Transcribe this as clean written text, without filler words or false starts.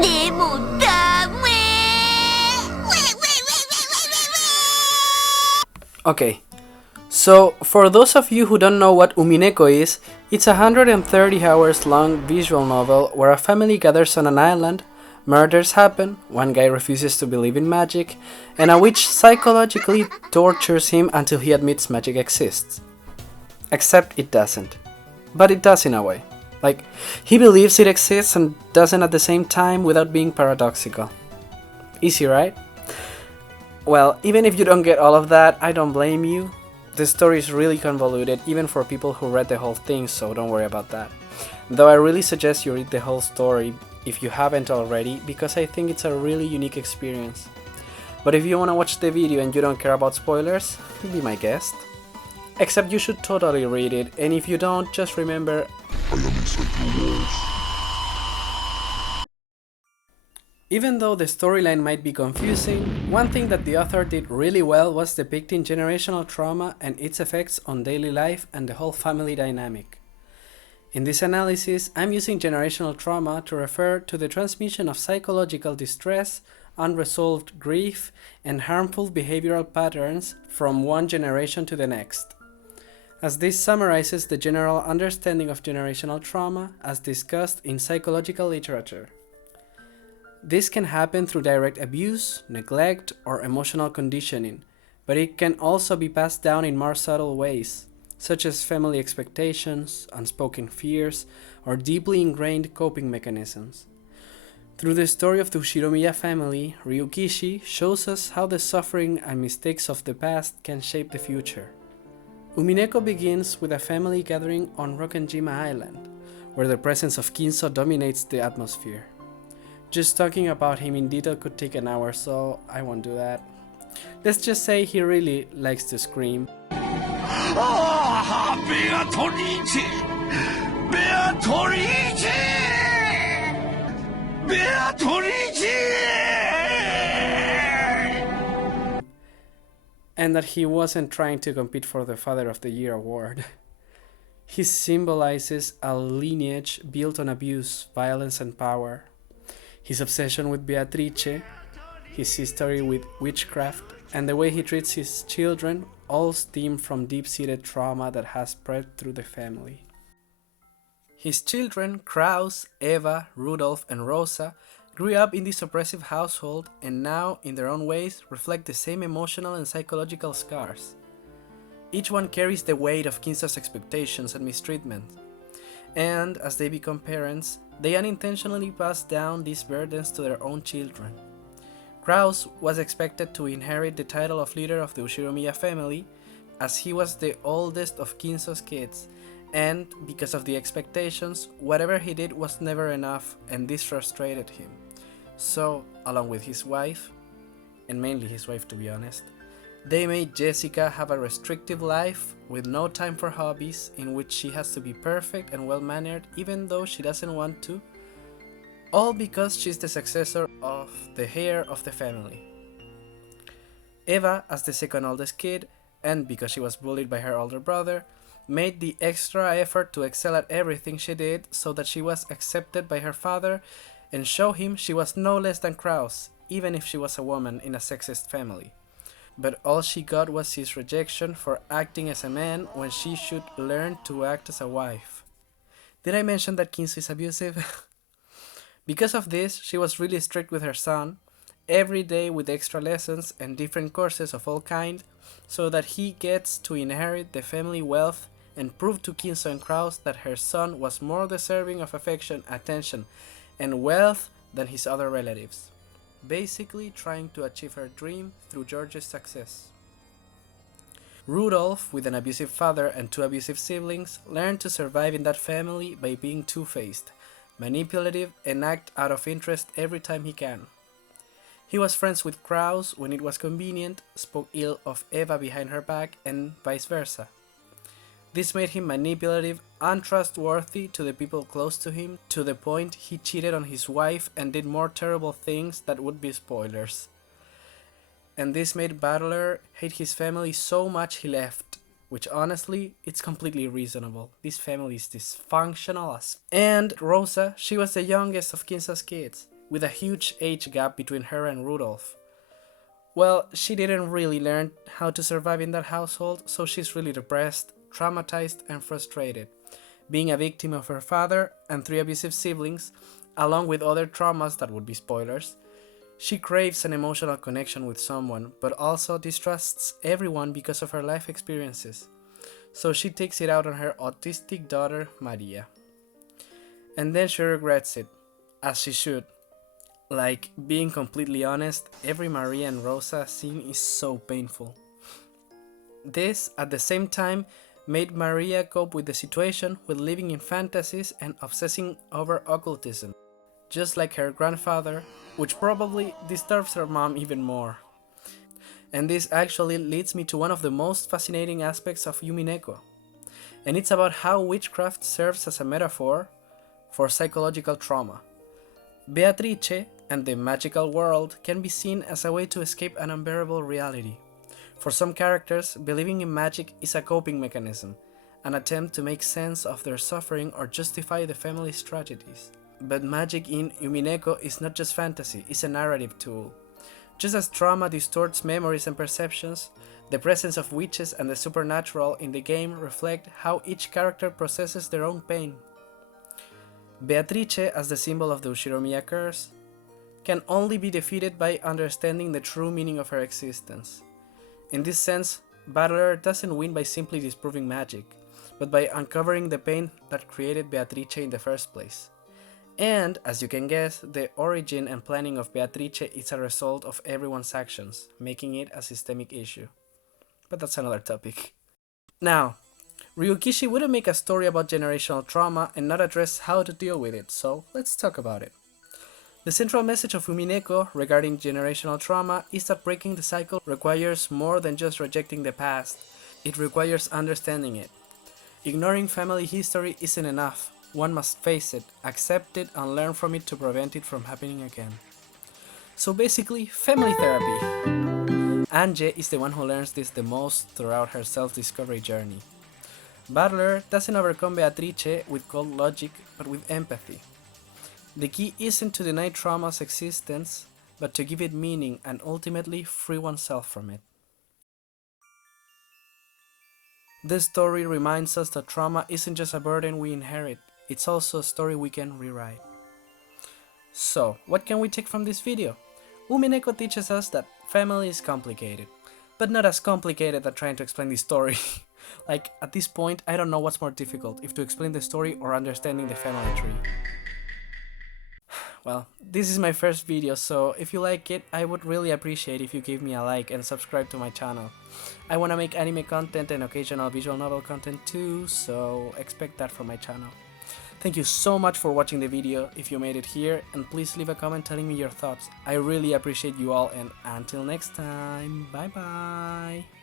でもダメ。Okay, so for those of you who don't know what Umineko is, it's a 130 hours long visual novel where a family gathers on an island, murders happen, one guy refuses to believe in magic, and a witch psychologically tortures him until he admits magic exists. Except it doesn't. But it does in a way. Like, he believes it exists and doesn't at the same time without being paradoxical. Easy, right? Well, even if you don't get all of that, I don't blame you. The story is really convoluted, even for people who read the whole thing, so don't worry about that. Though I really suggest you read the whole story if you haven't already, because I think it's a really unique experience. But if you wanna watch the video and you don't care about spoilers, be my guest. Except you should totally read it, and if you don't, just remember, I am inside your walls. Even though the storyline might be confusing, one thing that the author did really well was depicting generational trauma and its effects on daily life and the whole family dynamic. In this analysis, I'm using generational trauma to refer to the transmission of psychological distress, unresolved grief, and harmful behavioral patterns from one generation to the next, as this summarizes the general understanding of generational trauma as discussed in psychological literature. This can happen through direct abuse, neglect, or emotional conditioning, but it can also be passed down in more subtle ways, such as family expectations, unspoken fears, or deeply ingrained coping mechanisms. Through the story of the Ushiromiya family, Ryukishi shows us how the suffering and mistakes of the past can shape the future. Umineko begins with a family gathering on Rokkenjima Island, where the presence of Kinso dominates the atmosphere. Just talking about him in detail could take an hour, so I won't do that. Let's just say he really likes to scream. Ah, Beatrice! Beatrice! Beatrice! And that he wasn't trying to compete for the Father of the Year award. He symbolizes a lineage built on abuse, violence, and power. His obsession with Beatrice, his history with witchcraft, and the way he treats his children all stem from deep-seated trauma that has spread through the family. His children, Kraus, Eva, Rudolf, and Rosa, grew up in this oppressive household and now, in their own ways, reflect the same emotional and psychological scars. Each one carries the weight of Kinso's expectations and mistreatment. And, as they become parents, they unintentionally pass down these burdens to their own children. Kraus was expected to inherit the title of leader of the Ushiromiya family, as he was the oldest of Kinso's kids, and, because of the expectations, whatever he did was never enough, and this frustrated him. So, along with his wife, and mainly his wife to be honest, they made Jessica have a restrictive life with no time for hobbies, in which she has to be perfect and well-mannered even though she doesn't want to, all because she's the successor of the heir of the family. Eva, as the second oldest kid, and because she was bullied by her older brother, made the extra effort to excel at everything she did so that she was accepted by her father and show him she was no less than Kraus, even if she was a woman in a sexist family. But all she got was his rejection for acting as a man when she should learn to act as a wife. Did I mention that Kinso is abusive? Because of this, she was really strict with her son, every day with extra lessons and different courses of all kind, so that he gets to inherit the family wealth and prove to Kinso and Kraus that her son was more deserving of affection, attention, and wealth than his other relatives. Basically trying to achieve her dream through George's success. Rudolph, with an abusive father and two abusive siblings, learned to survive in that family by being two-faced, manipulative, and act out of interest every time he can. He was friends with Kraus when it was convenient, spoke ill of Eva behind her back, and vice versa. This made him manipulative, untrustworthy to the people close to him, to the point he cheated on his wife and did more terrible things that would be spoilers. And this made Battler hate his family so much he left, which honestly, it's completely reasonable. This family is dysfunctional as... And Rosa, she was the youngest of Kinso's kids, with a huge age gap between her and Rudolph. Well, she didn't really learn how to survive in that household, so she's really depressed, traumatized, and frustrated, being a victim of her father and 3 abusive siblings, along with other traumas that would be spoilers. She craves an emotional connection with someone, but also distrusts everyone because of her life experiences. So she takes it out on her autistic daughter, Maria. And then she regrets it, as she should. Like, being completely honest, every Maria and Rosa scene is so painful. This, at the same time, made Maria cope with the situation with living in fantasies and obsessing over occultism, just like her grandfather, which probably disturbs her mom even more. And this actually leads me to one of the most fascinating aspects of Umineko, and it's about how witchcraft serves as a metaphor for psychological trauma. Beatrice and the magical world can be seen as a way to escape an unbearable reality. For some characters, believing in magic is a coping mechanism, an attempt to make sense of their suffering or justify the family's tragedies. But magic in Umineko is not just fantasy, it's a narrative tool. Just as trauma distorts memories and perceptions, the presence of witches and the supernatural in the game reflect how each character processes their own pain. Beatrice, as the symbol of the Ushiromiya curse, can only be defeated by understanding the true meaning of her existence. In this sense, Battler doesn't win by simply disproving magic, but by uncovering the pain that created Beatrice in the first place. And, as you can guess, the origin and planning of Beatrice is a result of everyone's actions, making it a systemic issue. But that's another topic. Now, Ryukishi wouldn't make a story about generational trauma and not address how to deal with it, so let's talk about it. The central message of Umineko regarding generational trauma is that breaking the cycle requires more than just rejecting the past, it requires understanding it. Ignoring family history isn't enough. One must face it, accept it, and learn from it to prevent it from happening again. So basically, family therapy. Anje is the one who learns this the most throughout her self-discovery journey. Butler doesn't overcome Beatrice with cold logic, but with empathy. The key isn't to deny trauma's existence, but to give it meaning and ultimately free oneself from it. This story reminds us that trauma isn't just a burden we inherit, it's also a story we can rewrite. So, what can we take from this video? Umineko teaches us that family is complicated, but not as complicated as trying to explain the story. Like, at this point, I don't know what's more difficult, if to explain the story or understanding the family tree. Well, this is my first video, so if you like it, I would really appreciate if you give me a like and subscribe to my channel. I wanna make anime content and occasional visual novel content too, so expect that from my channel. Thank you so much for watching the video if you made it here, and please leave a comment telling me your thoughts. I really appreciate you all, and until next time, bye bye!